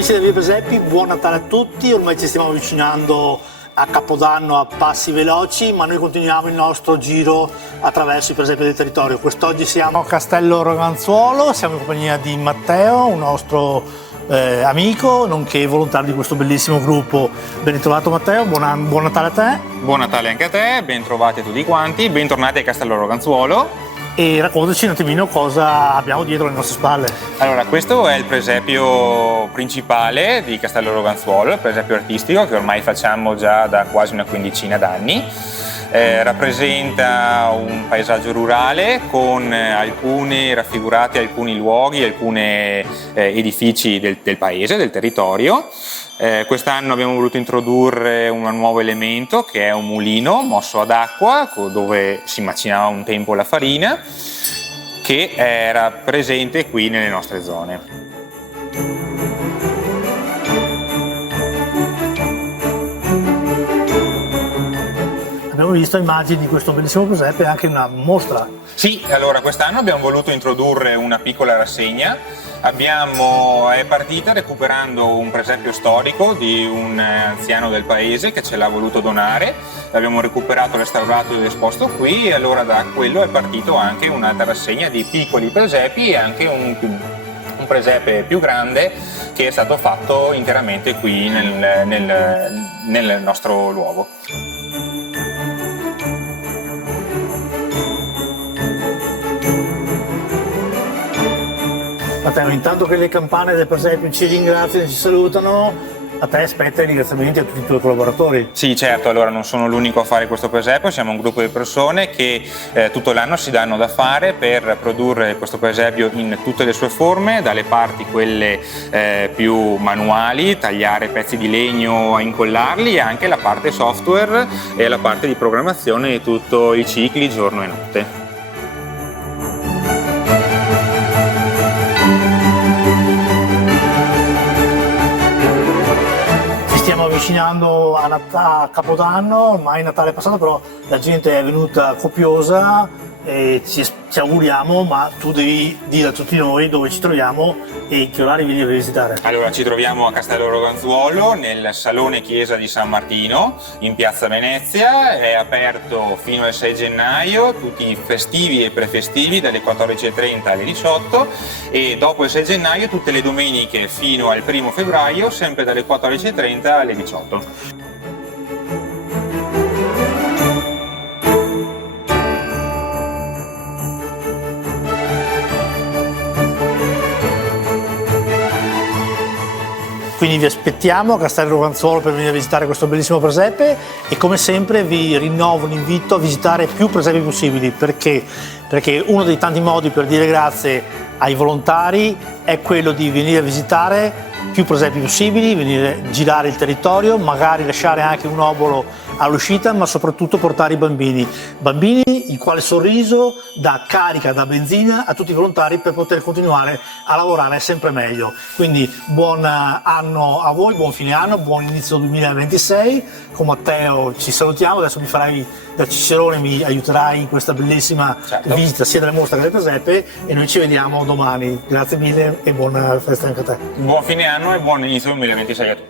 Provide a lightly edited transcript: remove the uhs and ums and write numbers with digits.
Amici del Via Presepi, buon Natale a tutti, ormai ci stiamo avvicinando a Capodanno a passi veloci, ma noi continuiamo il nostro giro attraverso i presepi del territorio. Quest'oggi siamo a Castello Roganzuolo, siamo in compagnia di Matteo, un nostro amico, nonché volontario di questo bellissimo gruppo. Ben ritrovato Matteo, buon Natale a te. Buon Natale anche a te, ben trovati a tutti quanti, bentornati a Castello Roganzuolo. E raccontaci un attimino cosa abbiamo dietro le nostre spalle. Allora, questo è il presepio principale di Castello Roganzuolo, il presepio artistico che ormai facciamo già da quasi una quindicina d'anni. Rappresenta un paesaggio rurale con raffigurati alcuni luoghi, alcuni edifici del paese, del territorio. Quest'anno abbiamo voluto introdurre un nuovo elemento che è un mulino mosso ad acqua dove si macinava un tempo la farina, che era presente qui nelle nostre zone. Abbiamo visto immagini di questo bellissimo presepe e anche una mostra. Sì, allora quest'anno abbiamo voluto introdurre una piccola rassegna. È partita recuperando un presepio storico di un anziano del paese che ce l'ha voluto donare. L'abbiamo recuperato, restaurato ed esposto qui, e allora da quello è partito anche un'altra rassegna di piccoli presepi e anche un presepe più grande che è stato fatto interamente qui nel nostro luogo. Matteo, intanto che le campane del presepio ci ringraziano e ci salutano, a te spetta i ringraziamenti a tutti i tuoi collaboratori. Sì, certo, allora non sono l'unico a fare questo presepio, siamo un gruppo di persone che tutto l'anno si danno da fare per produrre questo presepio in tutte le sue forme, dalle parti quelle più manuali, tagliare pezzi di legno a incollarli, e anche la parte software e la parte di programmazione di tutti i cicli giorno e notte. Avvicinando a Capodanno, ormai Natale è passato, però la gente è venuta copiosa e ci auguriamo, ma tu devi dire a tutti noi dove ci troviamo e che orari vieni a visitare. Allora, ci troviamo a Castello Roganzuolo nel Salone Chiesa di San Martino in Piazza Venezia, è aperto fino al 6 gennaio, tutti festivi e prefestivi dalle 14:30 alle 18, e dopo il 6 gennaio tutte le domeniche fino al 1 febbraio sempre dalle 14:30 alle 18. Quindi vi aspettiamo a Castello Roganzuolo per venire a visitare questo bellissimo presepe, e come sempre vi rinnovo l'invito a visitare più presepi possibili, perché uno dei tanti modi per dire grazie ai volontari è quello di venire a visitare più presepi possibili, venire a girare il territorio, magari lasciare anche un obolo all'uscita, ma soprattutto portare i bambini il quale sorriso dà carica, dà benzina a tutti i volontari per poter continuare a lavorare sempre meglio. Quindi buon anno a voi, buon fine anno, buon inizio 2026. Con Matteo ci salutiamo, adesso mi farai da cicerone, mi aiuterai in questa bellissima visita sia delle mostre che del presepe, e noi ci vediamo domani. Grazie mille e buona festa anche a te. Buon fine anno e buon inizio 2026 a tutti.